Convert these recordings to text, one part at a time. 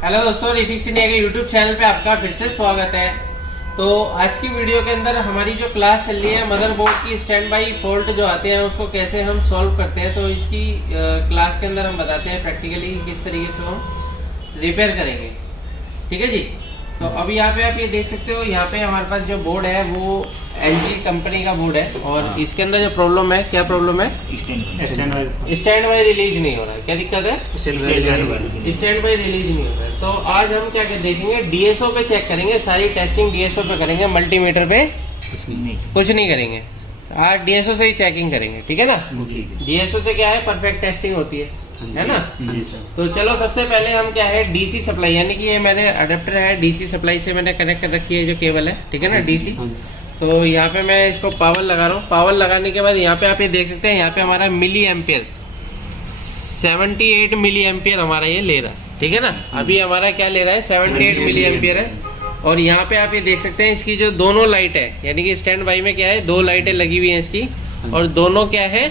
Hello दोस्तों, refix India के YouTube channel पे आपका फिर से स्वागत है। तो आज की वीडियो के अंदर हमारी जो क्लास चल रही है मदरबोर्ड की स्टैंड बाई फॉल्ट जो आते हैं उसको कैसे हम सॉल्व करते हैं, तो इसकी क्लास के अंदर हम बताते हैं प्रैक्टिकली किस तरीके से हम रिपेयर करेंगे। ठीक है जी। तो अभी यहाँ पे आप ये देख सकते हो, यहाँ पे हमारे पास जो बोर्ड है वो LG कंपनी का बोर्ड है और इसके अंदर जो प्रॉब्लम है, क्या प्रॉब्लम है? स्टैंड बाई रिलीज नहीं हो रहा है। क्या दिक्कत है? स्टैंड बाई रिलीज नहीं हो रहा है। तो आज हम क्या देखेंगे, DSO पे चेक करेंगे, सारी टेस्टिंग DSO पे करेंगे, मल्टीमीटर पे कुछ नहीं करेंगे। आज DSO से ही चेकिंग करेंगे, ठीक है ना। DSO से क्या है, परफेक्ट टेस्टिंग होती है ना। तो चलो सबसे पहले हम क्या है, DC सप्लाई, यानी कि ये मेरे अडेप्टर है, DC सप्लाई से मैंने कनेक्ट कर रखी है जो केबल है, ठीक है ना, DC। तो यहाँ पे मैं इसको पावर लगा रहा हूँ। पावर लगाने के बाद यहाँ पे आप ये देख सकते हैं, यहाँ पे हमारा मिली एम्पियर 78 मिली एम्पियर हमारा ये ले रहा है, ठीक है ना। अभी हमारा क्या ले रहा है, 78 मिली एम्पियर है। और यहाँ पे आप ये देख सकते हैं इसकी जो दोनों लाइट है, यानी कि स्टैंड बाई में क्या है, दो लाइटें लगी हुई है इसकी और दोनों क्या है,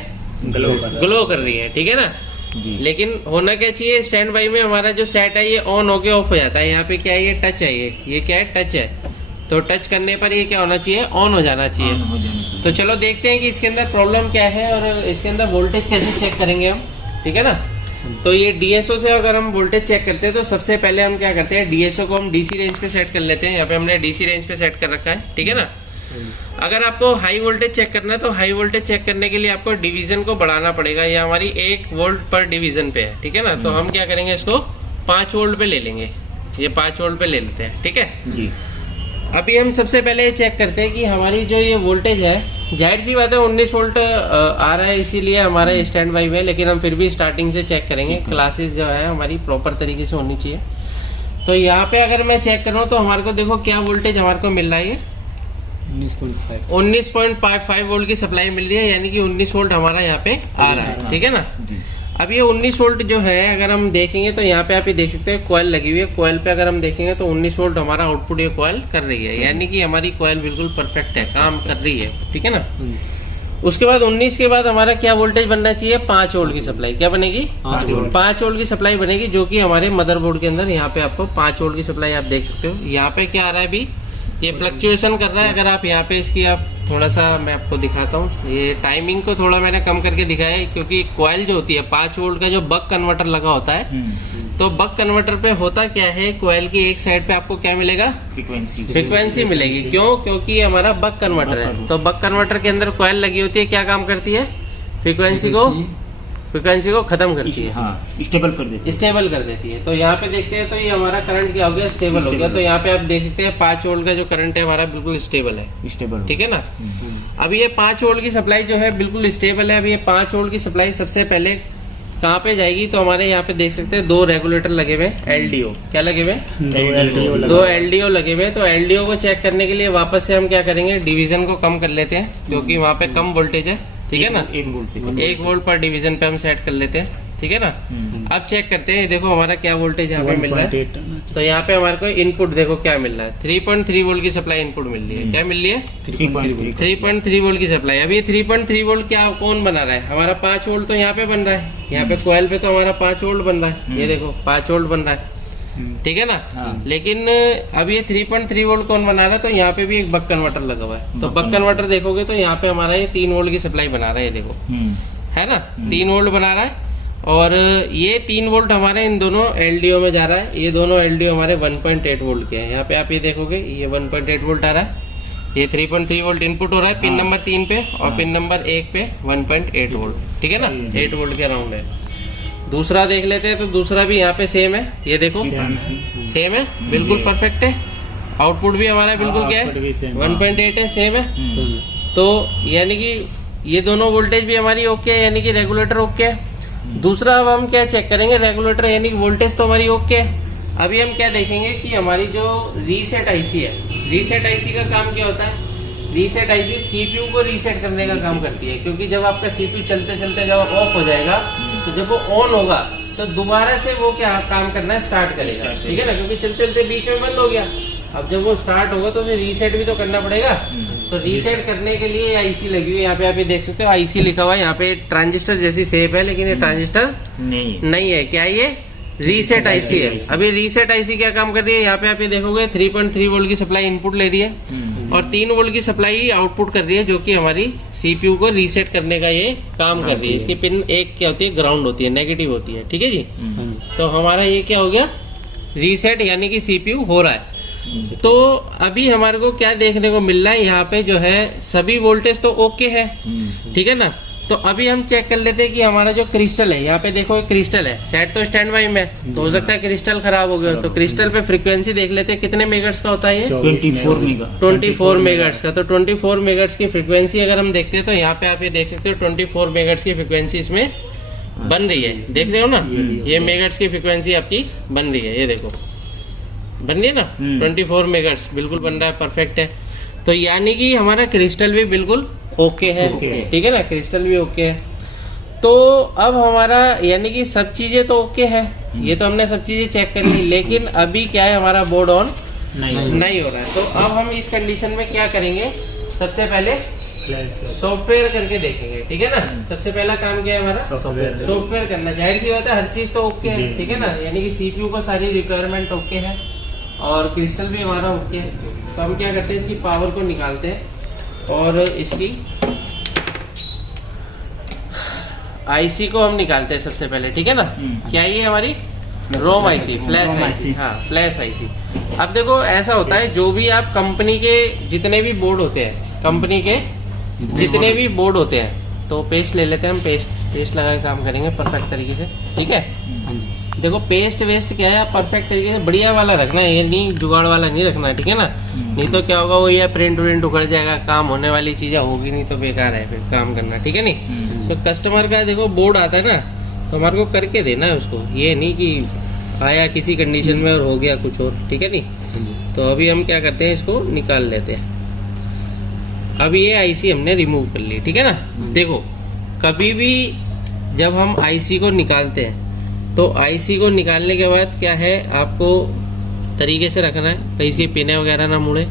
ग्लो कर रही है, ठीक है ना। लेकिन होना क्या चाहिए, स्टैंड बाई में हमारा जो सेट है ये ऑन होके ऑफ हो जाता है। यहाँ पे क्या है, ये टच है, ये क्या है, टच है। तो टच करने पर ये क्या होना चाहिए, ऑन हो जाना चाहिए। तो चलो देखते हैं कि इसके अंदर प्रॉब्लम क्या है और इसके अंदर वोल्टेज कैसे चेक करेंगे हम, ठीक है ना। तो ये DSO से अगर हम वोल्टेज चेक करते हैं तो सबसे पहले हम क्या करते हैं, DSO को हम DC रेंज पे सेट कर लेते हैं। यहाँ पे हमने DC रेंज पे सेट कर रखा है, ठीक है ना। अगर आपको हाई वोल्टेज चेक करना है तो हाई वोल्टेज चेक करने के लिए आपको डिवीजन को बढ़ाना पड़ेगा। ये हमारी 1 वोल्ट पर डिवीजन पे है, ठीक है ना। तो हम क्या करेंगे, इसको 5 वोल्ट पे ले लेंगे। ये 5 वोल्ट पे ले लेते हैं, ठीक है जी। अभी हम सबसे पहले ये चेक करते हैं कि हमारी जो ये वोल्टेज है, जाहिर सी बात है 19 वोल्ट आ रहा है, इसीलिए हमारा स्टैंड बाई में, लेकिन हम फिर भी स्टार्टिंग से चेक करेंगे। क्लासेस जो है हमारी प्रॉपर तरीके से होनी चाहिए। तो यहाँ पे अगर मैं चेक कर रहा हूँ तो हमारे को देखो क्या वोल्टेज हमारे को मिल रहा है, 19.55 वोल्ट की सप्लाई मिल रही है, यानी कि 19 वोल्ट हमारा यहाँ पे आ रहा है, ठीक है ना। अब ये 19 वोल्ट जो है अगर हम देखेंगे तो यहाँ पे आप ये देख सकते हैं कॉइल लगी हुई है। कॉइल पे अगर हम देखेंगे तो 19 वोल्ट हमारा आउटपुट ये कॉइल कर रही है, यानी कि हमारी कॉइल बिल्कुल परफेक्ट है, काम कर रही है, ठीक है ना। उसके बाद 19 के बाद हमारा क्या वोल्टेज बनना चाहिए, 5 वोल्ट की सप्लाई। क्या बनेगी, 5 वोल्ट की सप्लाई बनेगी, जो कि हमारे मदरबोर्ड के अंदर यहाँ पे आपको 5 वोल्ट की सप्लाई आप देख सकते हो। यहाँ पे क्या आ रहा है, अभी ये फ्लक्चुएशन कर रहा है। अगर आप यहाँ पे इसकी आप थोड़ा सा मैं आपको दिखाता हूँ, ये टाइमिंग को थोड़ा मैंने कम करके दिखाया है, क्योंकि कॉइल जो होती है 5 वोल्ट का जो बक कन्वर्टर लगा होता है, तो बक कन्वर्टर पे होता क्या है, कॉइल की एक साइड पे आपको क्या मिलेगा, फ्रीक्वेंसी मिलेगी। क्यों? क्योंकि ये हमारा बक कन्वर्टर है। तो बक कन्वर्टर के अंदर कॉइल लगी होती है, क्या काम करती है, फ्रीक्वेंसी को खत्म करती है, स्टेबल कर देती है। तो यहाँ पे देखते हैं तो ये हमारा करंट क्या हो गया, स्टेबल हो गया। तो यहाँ पे आप देख सकते हैं 5 वोल्ट का जो करंट है हमारा बिल्कुल स्टेबल है, ठीक है ना। अभी ये 5 वोल्ट की सप्लाई जो है बिल्कुल स्टेबल है। अभी ये 5 वोल्ट की सप्लाई सबसे पहले कहाँ पे जाएगी, तो हमारे यहाँ पे देख सकते हैं 2 रेगुलेटर लगे हुए, LDO क्या लगे हुए, 2 LDO लगे हुए। तो LDO को चेक करने के लिए वापस से हम क्या करेंगे, डिवीजन को कम कर लेते हैं, क्योंकि वहाँ पे कम वोल्टेज है, ठीक है ना। 1 वोल्ट पर डिवीजन पे हम सेट कर लेते हैं, ठीक है ना। अब चेक करते हैं, देखो हमारा क्या वोल्टेज यहाँ पे मिल रहा है। तो यहाँ पे हमारे को इनपुट देखो क्या मिल रहा है, 3.3 वोल्ट की सप्लाई इनपुट मिल रही है। क्या मिल रही है, 3.3 वोल्ट की सप्लाई। अभी 3.3 वोल्ट क्या कौन बना रहा है, हमारा 5 वोल्ट तो यहाँ पे बन रहा है, यहाँ पे कॉइल पे तो हमारा 5 वोल्ट बन रहा है, ये देखो 5 वोल्ट बन रहा है, ठीक है ना। लेकिन अब ये 3.3 वोल्ट कौन बना रहा है, तो यहाँ पे भी एक बक कन्वर्टर लगा हुआ है। तो बक कन्वर्टर देखोगे तो यहाँ पे हमारा ये 3 वोल्ट की सप्लाई बना रहा है, ये देखो है ना, 3 वोल्ट बना रहा है। और ये 3 वोल्ट हमारे इन दोनों LDO में जा रहा है। ये दोनों LDO हमारे 1.8 वोल्ट के हैं। यहाँ पे आप ये देखोगे ये 1.8 वोल्ट आ रहा है, ये 3.3 वोल्ट इनपुट हो रहा है पिन नंबर 3 पे, और पिन नंबर 1 पे 1.8 वोल्ट, ठीक है ना, 8 वोल्ट के अराउंड है। दूसरा देख लेते हैं, तो दूसरा भी यहाँ पे सेम है, ये देखो सेम है, बिल्कुल परफेक्ट है। आउटपुट भी हमारा बिल्कुल क्या है, 1.8 है, सेम है। तो यानी कि ये दोनों वोल्टेज भी हमारी ओके है, यानी कि रेगुलेटर ओके है। दूसरा अब हम क्या चेक करेंगे, रेगुलेटर यानी कि वोल्टेज तो हमारी ओके है। अभी हम क्या देखेंगे कि हमारी जो रीसेट आईसी है, रीसेट आईसी का काम क्या होता है, रीसेट आईसी CPU को रीसेट करने का काम करती है। क्योंकि जब आपका CPU चलते चलते जब ऑफ हो जाएगा, तो जब वो ऑन होगा तो दोबारा से वो क्या काम करना है, स्टार्ट करेगा, ठीक है ना। क्योंकि चलते चलते बीच में बंद हो गया, अब जब वो स्टार्ट होगा तो फिर रीसेट भी तो करना पड़ेगा। तो रीसेट करने के लिए आईसी लगी हुई है। यहाँ पे आप ये देख सकते हो आईसी लिखा हुआ है, यहाँ पे ट्रांजिस्टर जैसी शेप है, लेकिन ये ट्रांजिस्टर नहीं है। क्या ये रीसेट आईसी है। अभी रीसेट आईसी क्या काम कर रही है, यहाँ पे आप ये देखोगे 3.3 वोल्ट की सप्लाई इनपुट ले रही है और 3 वोल्ट की सप्लाई आउटपुट कर रही है, जो कि हमारी सीपीयू को रीसेट करने का ये काम कर रही है। इसकी पिन एक क्या होती है, ग्राउंड होती है, नेगेटिव होती है, ठीक है जी। तो हमारा ये क्या हो गया, रीसेट, यानी कि सीपीयू हो रहा है। तो अभी हमारे को क्या देखने को मिल रहा है, यहाँ पे जो है सभी वोल्टेज तो ओके है, ठीक है ना। तो अभी हम चेक कर लेते हैं कि हमारा जो क्रिस्टल है, यहाँ पे देखो एक क्रिस्टल है, सेट तो स्टैंड बाई में, तो हो सकता है क्रिस्टल खराब हो गया। तो क्रिस्टल पे फ्रीक्वेंसी देख लेते हैं, कितने मेगाहर्ट्ज का होता है ये, 24 मेगाहर्ट्ज का। तो 24 मेगाहर्ट्ज की फ्रीक्वेंसी अगर हम देखते हैं तो यहाँ पे आप ये देख सकते हो 24 मेगाहर्ट्ज की फ्रीक्वेंसी इसमें बन रही है, देख रहे हो ना, ये मेगाहर्ट्ज की फ्रीक्वेंसी आपकी बन रही है, ये देखो बन रही है ना, 24 मेगाहर्ट्ज बिल्कुल बन रहा है, परफेक्ट है। तो यानी कि हमारा क्रिस्टल भी बिल्कुल ओके है, ठीक है ना, क्रिस्टल भी ओके है। तो अब हमारा यानी कि सब चीजें तो ओके है, ये तो हमने सब चीजें चेक कर ली, लेकिन अभी क्या है, हमारा बोर्ड ऑन नहीं हो रहा है। तो अब हम इस कंडीशन में क्या करेंगे, सबसे पहले सॉफ्टवेयर करके देखेंगे, ठीक है ना। सबसे पहला काम क्या है हमारा, सॉफ्टवेयर करना। जाहिर सी बात है, हर चीज तो ओके है, ठीक है ना, यानी कि सीपीयू को सारी रिक्वायरमेंट ओके है और क्रिस्टल भी हमारा ओके है। तो हम क्या करते हैं, इसकी पावर को निकालते हैं और इसकी आईसी को हम निकालते हैं सबसे पहले, ठीक है ना। क्या ये हमारी रोम आईसी, फ्लैश आईसी, हाँ फ्लैश आईसी। अब देखो ऐसा होता है, जो भी आप कंपनी के जितने भी बोर्ड होते हैं, कंपनी के जितने भी बोर्ड होते हैं, तो पेस्ट ले लेते हैं हम, पेस्ट लगा के काम करेंगे परफेक्ट तरीके से, ठीक है। देखो पेस्ट वेस्ट क्या है, आप परफेक्ट तरीके से बढ़िया वाला रखना है, ये नहीं जुगाड़ वाला नहीं रखना है, ठीक है ना। नहीं तो क्या होगा, वो ये प्रिंट व्रिंट उखड़ जाएगा, काम होने वाली चीजें होगी नहीं, तो बेकार है फिर काम करना, ठीक है नहीं। तो कस्टमर का देखो बोर्ड आता है ना, तो हमारे को करके देना है उसको, ये नहीं कि आया किसी कंडीशन में और हो गया कुछ और, ठीक है नहीं। तो अभी हम क्या करते हैं, इसको निकाल लेते हैं। अभी ये आईसी हमने रिमूव कर ली, ठीक है ना। देखो कभी भी जब हम आईसी को निकालते हैं, तो आईसी को निकालने के बाद क्या है, आपको तरीके से रखना है, कहीं इसकी पिने वगैरह ना मुड़े।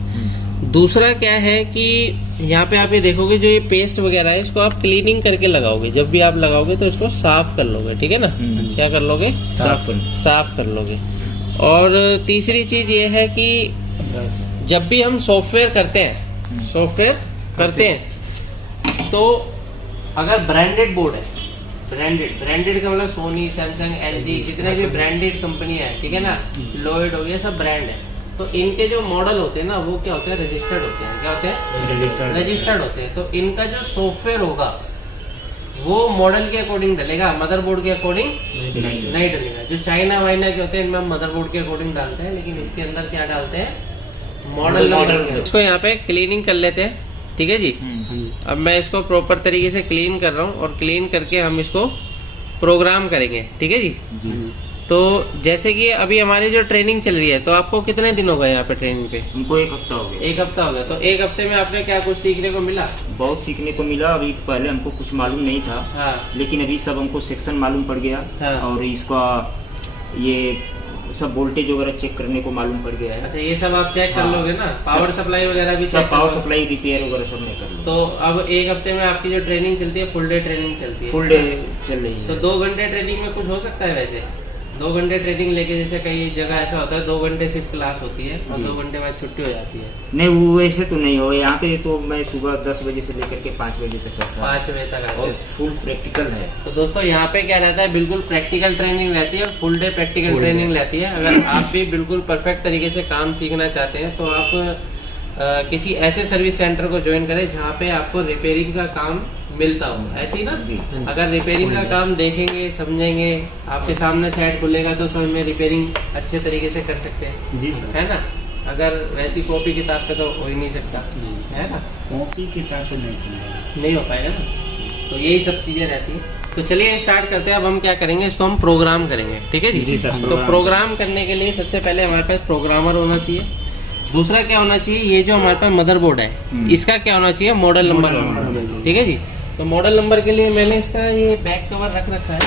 दूसरा क्या है कि यहाँ पे आप ये देखोगे, जो ये पेस्ट वगैरह है, इसको आप क्लीनिंग करके लगाओगे। जब भी आप लगाओगे तो इसको साफ कर लोगे, ठीक है ना। क्या कर लोगे, साफ कर लोगे। और तीसरी चीज ये है कि जब भी हम सॉफ्टवेयर करते हैं, तो अगर ब्रांडेड बोर्ड है, ब्रांडेड का मतलब सोनी, सैमसंग, एलजी, जितने भी ब्रांडेड कंपनी है, ठीक है ना, लॉयड हो गया, सब ब्रांड है। तो इनके जो मॉडल होते हैं ना, वो क्या होते हैं, रजिस्टर्ड होते हैं। क्या होते हैं, रजिस्टर्ड होते हैं। तो इनका जो सॉफ्टवेयर होगा वो मॉडल के अकॉर्डिंग डलेगा, मदरबोर्ड के अकॉर्डिंग नहीं डलेगा। जो चाइना वाइना के होते हैं, इनमें मदरबोर्ड के अकॉर्डिंग डालते हैं, लेकिन इसके अंदर क्या डालते हैं, मॉडल। इसको यहाँ पे क्लीनिंग कर लेते हैं, ठीक है जी। अब मैं इसको प्रॉपर तरीके से क्लीन कर रहा हूँ और क्लीन करके हम इसको प्रोग्राम करेंगे, ठीक है जी। तो जैसे कि अभी हमारी जो ट्रेनिंग चल रही है, तो आपको कितने दिन हो गए यहाँ पे ट्रेनिंग पे? हमको 1 हफ्ता हो गया। 1 हफ्ता हो गया। तो 1 हफ्ते में आपने क्या कुछ सीखने को मिला? बहुत सीखने को मिला। अभी पहले हमको कुछ मालूम नहीं था, हाँ। लेकिन अभी सब हमको सेक्शन मालूम पड़ गया, हाँ। और इसका ये सब वोल्टेज वगैरह चेक करने को मालूम पड़ गया है। अच्छा, ये सब आप चेक कर लोगे ना, पावर सप्लाई वगैरह भी सब, पावर सप्लाई रिपेयर वगैरह सब मैं कर लूँ। तो अब 1 हफ्ते में आपकी जो ट्रेनिंग चलती है, फुल डे ट्रेनिंग चलती है, फुल डे चल रही है। तो 2 घंटे ट्रेनिंग में कुछ हो सकता है वैसे? 2 घंटे ट्रेनिंग लेके, जैसे कई जगह ऐसा होता है 2 घंटे सिर्फ क्लास होती है और 2 घंटे बाद छुट्टी हो जाती है। नहीं, वो वैसे तो नहीं हो। यहाँ पे तो मैं सुबह 10 बजे से लेकर के 5 बजे तक करता हूँ। 5 बजे तक आते और हैं। फुल प्रैक्टिकल है। तो दोस्तों यहाँ पे क्या रहता है, बिल्कुल प्रैक्टिकल ट्रेनिंग रहती है और फुल डे प्रैक्टिकल ट्रेनिंग रहती है। अगर आप भी बिल्कुल परफेक्ट तरीके से काम सीखना चाहते हैं, तो आप किसी ऐसे सर्विस सेंटर को ज्वाइन करें जहाँ पे आपको रिपेयरिंग का काम मिलता हो। ऐसे ही ना, अगर रिपेयरिंग का काम देखेंगे, समझेंगे, आपके सामने सेट खुलेगा, तो समझ में रिपेयरिंग अच्छे तरीके से कर सकते हैं जी सर, है ना। अगर वैसी कॉपी किताब से तो हो ही नहीं सकता, है ना, कॉपी किताब से नहीं हो पाएगा ना। तो यही सब चीजें रहती है। तो चलिए स्टार्ट करते हैं। अब हम क्या करेंगे, इसको हम प्रोग्राम करेंगे, ठीक है जी सर। तो प्रोग्राम करने के लिए सबसे पहले हमारे पास प्रोग्रामर होना चाहिए। दूसरा क्या होना चाहिए, ये जो हमारे पास मदरबोर्ड है, इसका क्या होना चाहिए, मॉडल नंबर होना, ठीक है जी। तो मॉडल नंबर के लिए मैंने इसका ये बैक कवर रख रखा है।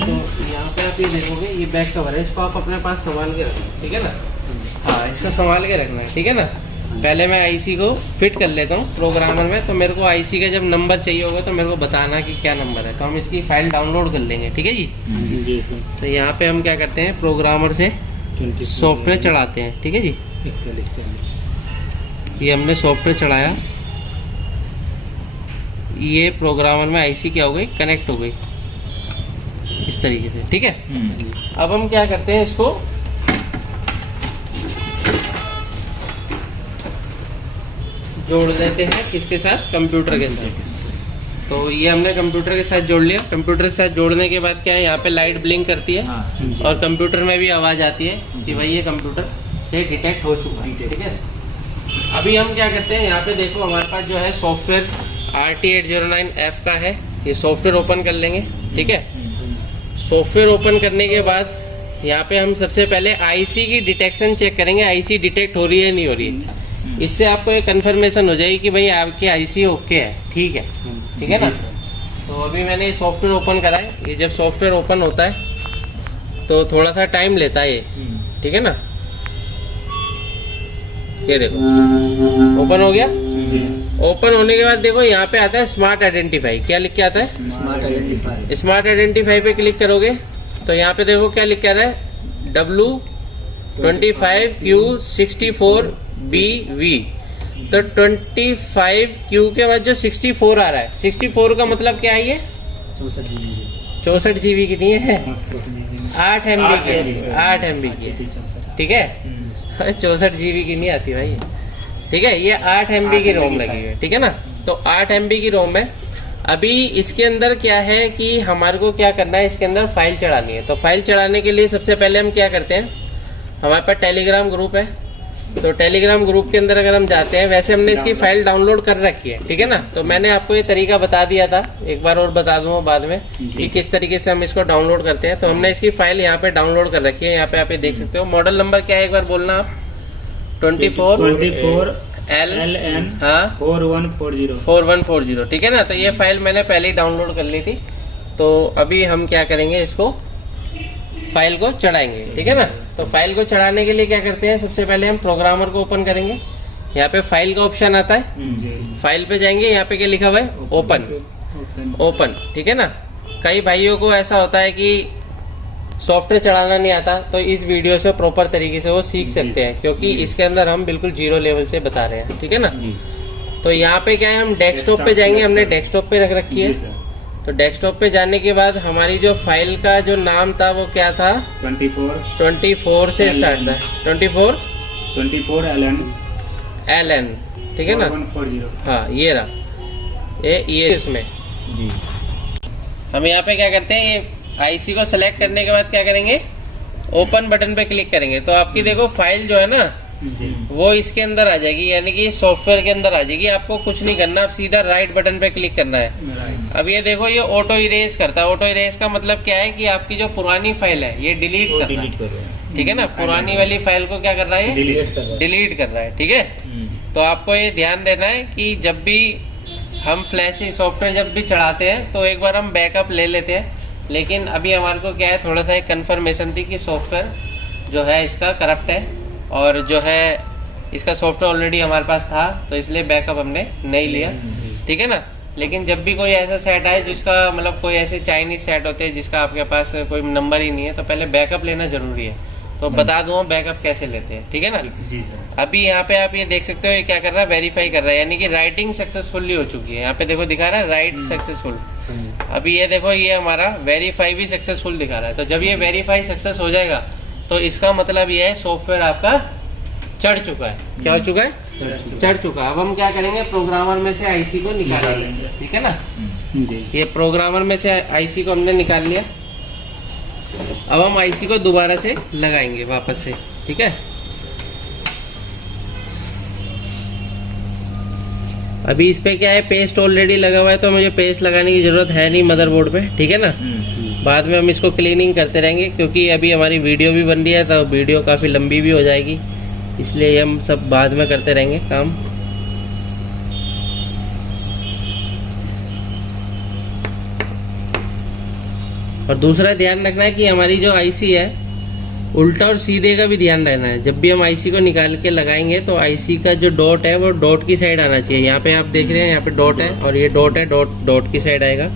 तो यहाँ पे आप ये देखोगे, ये बैक कवर है, इसको आप अपने पास संभाल के रखना, ठीक है ना। हाँ, इसको संभाल के रखना है, ठीक है ना। पहले मैं आईसी को फिट कर लेता हूँ प्रोग्रामर में। तो मेरे को आईसी का जब नंबर चाहिए होगा तो मेरे को बताना कि क्या नंबर है, तो हम इसकी फाइल डाउनलोड कर लेंगे। ठीक है जी। जी सर। तो यहाँ पे हम क्या करते हैं, प्रोग्रामर से सॉफ्टवेयर चढ़ाते हैं। ठीक है जी। ये हमने सॉफ्टवेयर चढ़ाया, ये प्रोग्रामर में आईसी क्या हो गई, कनेक्ट हो गई इस तरीके से। ठीक है। अब हम क्या करते हैं, इसको जोड़ देते हैं किसके साथ, कंप्यूटर के साथ। तो ये हमने कंप्यूटर के साथ जोड़ लिया। कंप्यूटर के साथ जोड़ने के बाद क्या है, यहाँ पे लाइट ब्लिंक करती है और कंप्यूटर में भी आवाज़ आती है कि भाई ये कंप्यूटर से डिटेक्ट हो चुका है। ठीक है। अभी हम क्या करते हैं, यहाँ पे देखो हमारे पास जो है सॉफ्टवेयर RT809F का है। ये सॉफ्टवेयर ओपन कर लेंगे। ठीक है। सॉफ्टवेयर ओपन करने के बाद यहाँ पे हम सबसे पहले आईसी की डिटेक्शन चेक करेंगे, आईसी डिटेक्ट हो रही है नहीं हो रही है। इससे आपको एक कंफर्मेशन हो जाएगी कि भाई आपकी आईसी ओके है। ठीक है। ठीक है ना। तो अभी मैंने ये सॉफ्टवेयर ओपन करा है। ये जब सॉफ्टवेयर ओपन होता है तो थोड़ा सा टाइम लेता है ये। ठीक है ना। ये देखो ओपन हो गया। ओपन होने के बाद देखो यहाँ पे आता है स्मार्ट आइडेंटिफाई। क्या लिख के आता है, स्मार्ट आइडेंटिफाई। स्मार्ट आइडेंटिफाई पे क्लिक करोगे तो यहाँ पे देखो क्या लिख के आ रहा है, W25Q64BV। तो 25Q के बाद जो 64 आ रहा है, 64 का मतलब क्या है, ये 64 GB की नहीं है, 8 MB की है, 8 MB की है। ठीक है। 64 GB की नहीं आती भाई। ठीक है। ये 8 MB की रोम लगी हुई है। ठीक है ना। तो 8 MB की रोम है। अभी इसके अंदर क्या है कि हमारे को क्या करना है, इसके अंदर फाइल चढ़ानी है। तो फाइल चढ़ाने के लिए सबसे पहले हम क्या करते हैं, हमारे पास टेलीग्राम ग्रुप है। तो टेलीग्राम ग्रुप के अंदर अगर हम जाते हैं, वैसे हमने इसकी फाइल डाउनलोड कर रखी है। ठीक है ना। तो मैंने आपको ये तरीका बता दिया था, एक बार और बता दूंगा बाद में कि किस तरीके से हम इसको डाउनलोड करते हैं। तो हमने इसकी फाइल यहाँ पे डाउनलोड कर रखी है। यहाँ पे आप ये देख सकते हो। मॉडल नंबर क्या है एक बार बोलना आप, 24 LN 4140। ठीक है ना। तो ये फाइल मैंने पहले ही डाउनलोड कर ली थी। तो अभी हम क्या करेंगे, इसको फाइल को चढ़ाएंगे। ठीक है ना। तो फाइल को चढ़ाने के लिए क्या करते हैं, सबसे पहले हम प्रोग्रामर को ओपन करेंगे। यहाँ पे फाइल का ऑप्शन आता है, फाइल पे जाएंगे, यहाँ पे क्या लिखा हुआ है, ओपन। ठीक है ना। कई भाइयों को ऐसा होता है कि सॉफ्टवेयर चढ़ाना नहीं आता, तो इस वीडियो से प्रॉपर तरीके से वो सीख सकते हैं, क्योंकि इसके अंदर हम बिल्कुल जीरो लेवल से बता रहे हैं। ठीक है ना। तो यहाँ पे क्या है, हम डेस्कटॉप पे जाएंगे। हमने डेस्कटॉप पे रख रखी है। तो डेस्कटॉप पे जाने के बाद हमारी जो फाइल का जो नाम था वो क्या था, 24 से स्टार्ट था, 24 LN। ठीक है ना। हाँ ये रहा, ये इसमें जी। हम यहाँ पे क्या करते हैं, ये आईसी को सेलेक्ट करने के बाद क्या करेंगे, ओपन बटन पे क्लिक करेंगे। तो आपकी देखो फाइल जो है ना वो इसके अंदर आ जाएगी, यानी कि सॉफ्टवेयर के अंदर आ जाएगी। आपको कुछ नहीं करना, आप सीधा राइट बटन पे क्लिक करना है। अब ये देखो ये ऑटो इरेज करता है। ऑटो इरेज का मतलब क्या है कि आपकी जो पुरानी फाइल है ये डिलीट कर रहा है। ठीक है ना। पुरानी वाली फाइल को क्या कर रहा है, डिलीट कर रहा है। ठीक है। तो आपको ये ध्यान देना है कि जब भी हम फ्लैश सॉफ्टवेयर जब भी चढ़ाते हैं तो एक बार हम बैकअप ले लेते हैं। लेकिन अभी हमारे को क्या है, थोड़ा सा एक कंफर्मेशन थी कि सॉफ्टवेयर जो है इसका करप्ट है, और जो है इसका सॉफ्टवेयर ऑलरेडी हमारे पास था, तो इसलिए बैकअप हमने नहीं लिया। ठीक है ना। लेकिन जब भी कोई ऐसा सेट आए जिसका मतलब कोई ऐसे चाइनीज सेट होते हैं जिसका आपके पास कोई नंबर ही नहीं है, तो पहले बैकअप लेना जरूरी है। तो बता दूँ बैकअप कैसे लेते हैं। ठीक है ना। जी सर। अभी यहाँ पे आप ये देख सकते हो, ये क्या कर रहा है, वेरीफाई कर रहा है, यानी कि राइटिंग सक्सेसफुली हो चुकी है। यहाँ पे देखो दिखा रहा है राइट सक्सेसफुल। अभी ये देखो ये हमारा वेरीफाई भी सक्सेसफुल दिखा रहा है। तो जब ये वेरीफाई सक्सेस हो जाएगा तो इसका मतलब ये है सॉफ्टवेयर आपका चढ़ चुका है। क्या हो चुका है, चढ़ चुका। अब हम क्या करेंगे, प्रोग्रामर में से आईसी को निकालेंगे। ठीक है ना। ये प्रोग्रामर में से आईसी को हमने निकाल लिया। अब हम आईसी को दोबारा से लगाएंगे वापस से। ठीक है। अभी इस पे क्या है, पेस्ट ऑलरेडी लगा हुआ है, तो मुझे पेस्ट लगाने की जरूरत है नहीं मदरबोर्ड पे। ठीक है ना। बाद में हम इसको क्लीनिंग करते रहेंगे, क्योंकि अभी हमारी वीडियो भी बन रही है, तो वीडियो काफ़ी लंबी भी हो जाएगी, इसलिए हम सब बाद में करते रहेंगे काम। और दूसरा ध्यान रखना है कि हमारी जो आईसी है उल्टा और सीधे का भी ध्यान रहना है। जब भी हम आईसी को निकाल के लगाएंगे तो आईसी का जो डॉट है वो डॉट की साइड आना चाहिए। यहाँ पे आप देख रहे हैं, यहाँ पे डॉट है और ये डॉट है, डॉट की साइड आएगा,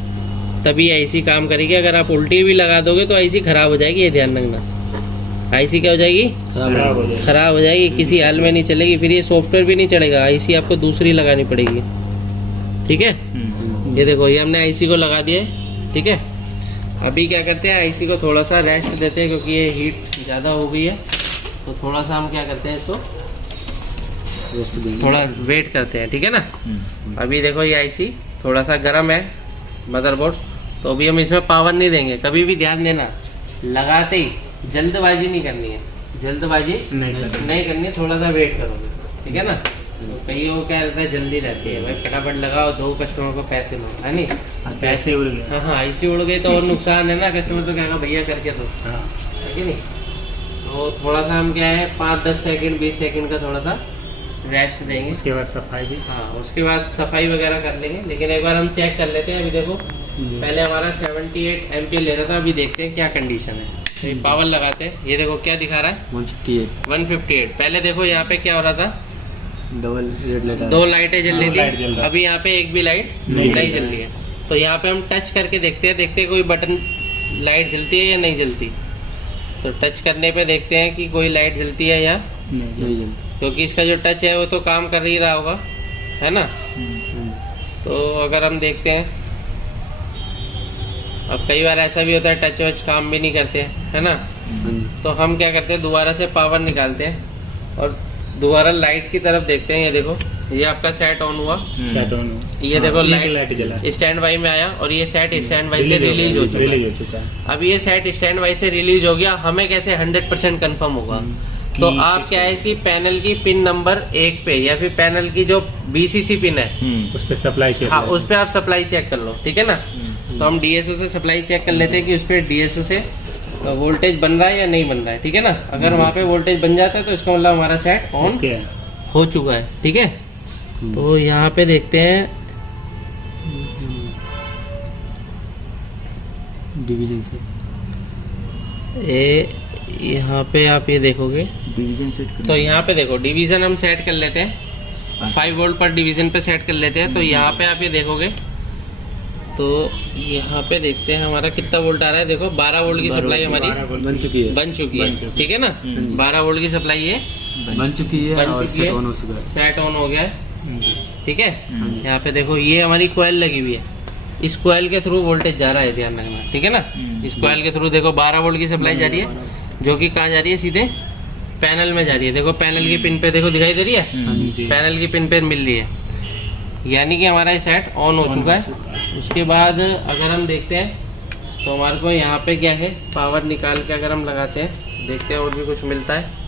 तभी आईसी काम करेगी। अगर आप उल्टी भी लगा दोगे तो आईसी खराब हो जाएगी, ये ध्यान रखना। आईसी क्या हो जाएगी? खराब हो जाएगी, किसी हाल में नहीं चलेगी, फिर ये सॉफ्टवेयर भी नहीं चलेगा, आईसी आपको दूसरी लगानी पड़ेगी। ठीक है, ये देखो ये हमने आईसी को लगा दिया है। ठीक है, अभी क्या करते हैं, आईसी को थोड़ा सा रेस्ट देते हैं क्योंकि ये हीट ज़्यादा हो गई है, तो थोड़ा सा हम क्या करते हैं, इसको थोड़ा वेट करते हैं। ठीक है ना। अभी देखो ये आईसी थोड़ा सा गर्म है, मदरबोर्ड, तो अभी हम इसमें पावर नहीं देंगे। कभी भी ध्यान देना, लगाते ही जल्दबाजी नहीं करनी है, जल्दबाजी नहीं करनी, थोड़ा सा वेट करोगे। ठीक है ना। तो कई वो क्या रहता है, जल्दी रहती है भाई, फटाफट लगाओ, दो कस्टमर को पैसे लो, है नहीं? पैसे उड़ गए। हाँ हाँ, आईसी उड़ गई तो और नुकसान है ना, कस्टमर तो कहेगा भैया करके दो, है कि नहीं? तो थोड़ा सा हम क्या है 5-10 सेकंड 20 सेकंड का थोड़ा सा रेस्ट देंगे, उसके बाद सफाई भी। हाँ उसके बाद सफाई वगैरह कर लेंगे। लेकिन एक बार हम चेक कर लेते हैं। अभी देखो पहले हमारा 78 एम्पियर ले रहा था, अभी देखते हैं क्या कंडीशन है। तो पावर लगाते हैं, ये देखो क्या दिखा रहा है 158। पहले देखो यहाँ पे क्या हो रहा था, दो लाइटें जल रही थी, अभी यहाँ पे एक भी लाइट नहीं जल रही है। तो यहाँ पे हम टच करके देखते हैं कोई बटन लाइट जलती है या नहीं जलती। तो टच करने पे देखते हैं कि कोई लाइट जलती है या नहीं जलती, क्योंकि इसका जो टच है वो तो काम कर ही रहा होगा, है ना। तो अगर हम देखते हैं, अब कई बार ऐसा भी होता है टच वच काम भी नहीं करते हैं, है ना। तो हम क्या करते हैं, दोबारा से पावर निकालते हैं और दोबारा लाइट की तरफ देखते हैं। ये देखो ये आपका सेट ऑन हुआ, ये देखो लाइट जला, स्टैंड बाई में आया और ये सेट स्टैंड बाई से रिलीज हो चुका है। अब ये सेट स्टैंड बाई से रिलीज हो गया, हमें कैसे 100% कंफर्म होगा? तो आप क्या है, इसकी पैनल की पिन नंबर 1 पे या फिर पैनल की जो BCC पिन है उस पे सप्लाई चेक, हाँ उस पे आप सप्लाई चेक कर लो। ठीक है ना। तो हम DSO से सप्लाई चेक कर लेते हैं कि उस पे DSO से वोल्टेज बन रहा है या नहीं बन रहा है। ठीक है ना। अगर वहाँ पे वोल्टेज बन जाता है तो इसका मतलब हमारा सेट ऑन हो चुका है। ठीक है। तो यहाँ पे देखते हैं डिवीजन से, यहाँ पे आप ये देखोगे डिवीजन सेट तो यहाँ पे देखो डिवीजन हम सेट कर लेते हैं, 5 वोल्ट पर डिवीजन पे सेट कर लेते हैं। तो यहाँ पे आप ये देखोगे तो यहाँ पे देखते हैं हमारा कितना वोल्ट आ रहा है। देखो 12 वोल्ट की सप्लाई हमारी बन चुकी है। ठीक है ना। 12 वोल्ट की सप्लाई ये बन चुकी है और सेट ऑन हो चुका है, सेट ऑन हो गया है। ठीक है। यहाँ पे देखो ये हमारी कॉइल लगी हुई है, इस कॉइल के थ्रू वोल्टेज जा रहा है, ध्यान रखना। ठीक है ना। इस कॉइल के थ्रू देखो 12 वोल्ट की सप्लाई जा रही है, जो कि कहाँ जा रही है, सीधे पैनल में जा रही है। देखो पैनल की पिन पे देखो दिखाई दे रही है, पैनल की पिन पे मिल रही है, यानी कि हमारा सेट ऑन हो चुका है। उसके बाद अगर हम देखते हैं तो हमारे को यहाँ पे क्या है, पावर निकाल के अगर हम लगाते हैं, देखते हैं और भी कुछ मिलता है।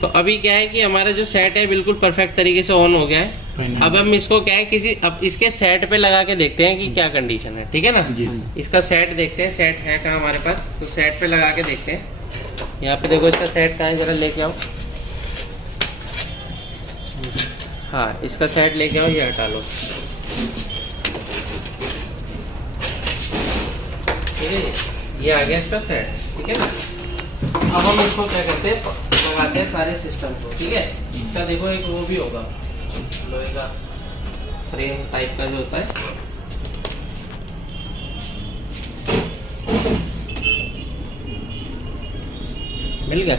तो अभी क्या है कि हमारा जो सेट है बिल्कुल परफेक्ट तरीके से ऑन हो गया है। अब हम इसको क्या है अब इसके सेट पे लगा के देखते हैं कि क्या कंडीशन है। ठीक है ना। इसका सेट देखते हैं, सेट है कहाँ हमारे पास, तो सेट पे लगा के देखते हैं। यहाँ पे देखो इसका सेट कहाँ है, जरा लेके आओ। हाँ इसका सेट लेके आओ, ये हटा लो। ठीक है, ये आ गया इसका सेट। ठीक है ना। अब हम इसको क्या करते हैं, लगाते हैं सारे सिस्टम को। ठीक है। इसका देखो एक वो भी होगा, लोहे का फ्रेम टाइप का जो होता है, मिल गया।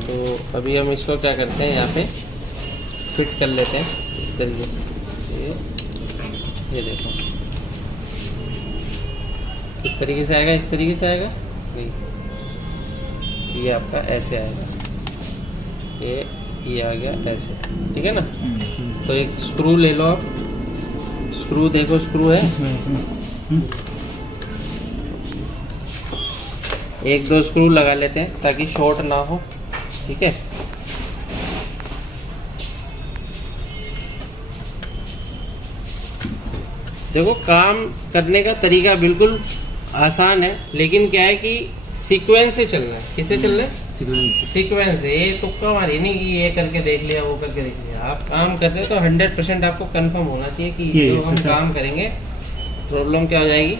तो अभी हम इसको क्या करते हैं, यहाँ पे फिट कर लेते हैं इस तरीके से। ये देखो इस तरीके से आएगा, इस तरीके से आएगा नहीं, ये आपका ऐसे आएगा, ये आ गया ऐसे। ठीक है ना। तो एक स्क्रू ले लो आप, स्क्रू देखो स्क्रू है इसमें, 1-2 स्क्रू लगा लेते हैं ताकि शॉर्ट ना हो। ठीक है। देखो काम करने का तरीका बिल्कुल आसान है, लेकिन क्या है कि सीक्वेंस से चलना है। किससे चलना है? सीक्वेंस है, ये तुक्का मारी नहीं कि ये करके देख लिया वो करके देख लिया। आप काम कर रहे हो तो 100% आपको कंफर्म होना चाहिए कि जो हम काम करेंगे प्रॉब्लम क्या हो जाएगी,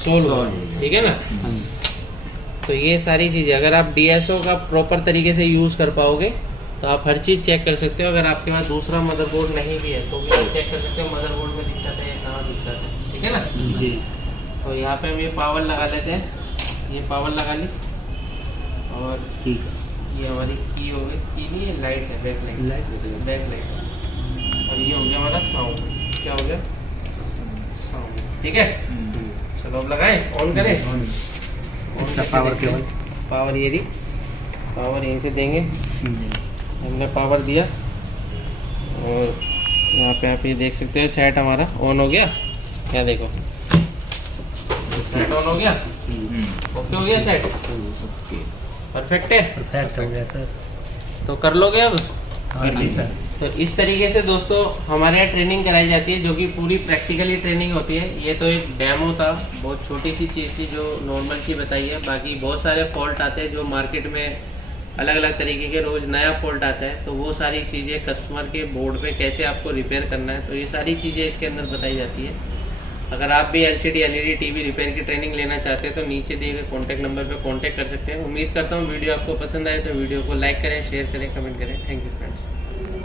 सोल्व हो, ठीक है ना। तो ये सारी चीज़ें अगर आप DSO का प्रॉपर तरीके से यूज़ कर पाओगे तो आप हर चीज़ चेक कर सकते हो। अगर आपके पास दूसरा मदरबोर्ड नहीं भी है तो भी आप चेक कर सकते हो मदरबोर्ड में दिक्कत है कहाँ दिक्कत है, ठीक है ना जी। तो यहाँ पे हम ये पावर लगा लेते हैं, ये पावर लगा ली और ठीक है। ये हमारी की हो गई, की नहीं है लाइट है, बैक लाइट, बैक लाइट। और ये हो गया हमारा साउंड, क्या हो गया साउंड, ठीक है। चलो अब लगाए, ऑन करें, ऑन पावर केबल, पावर ये रही, पावर यहीं से देंगे। हमने पावर दिया और यहाँ पे आप ये देख सकते हो सेट हमारा ऑन हो गया, क्या देखो सेट ऑन हो गया, ओके हो गया सेट, परफेक्ट है, परफेक्ट हो गया सर। तो कर लोगे अब। हाँ जी सर। तो इस तरीके से दोस्तों हमारे यहाँ ट्रेनिंग कराई जाती है जो कि पूरी प्रैक्टिकली ट्रेनिंग होती है। ये तो एक डेमो था, बहुत छोटी सी चीज़ थी जो नॉर्मल सी बताई है। बाकी बहुत सारे फॉल्ट आते हैं जो मार्केट में अलग अलग तरीके के रोज़ नया फॉल्ट आता है, तो वो सारी चीज़ें कस्टमर के बोर्ड पे कैसे आपको रिपेयर करना है, तो ये सारी चीज़ें इसके अंदर बताई जाती है। अगर आप भी LCD LED TV रिपेयर की ट्रेनिंग लेना चाहते हैं तो नीचे दिए गए कॉन्टैक्ट नंबर पे कांटेक्ट कर सकते हैं। उम्मीद करता हूँ वीडियो आपको पसंद आए तो वीडियो को लाइक करें, शेयर करें, कमेंट करें। Thank you friends.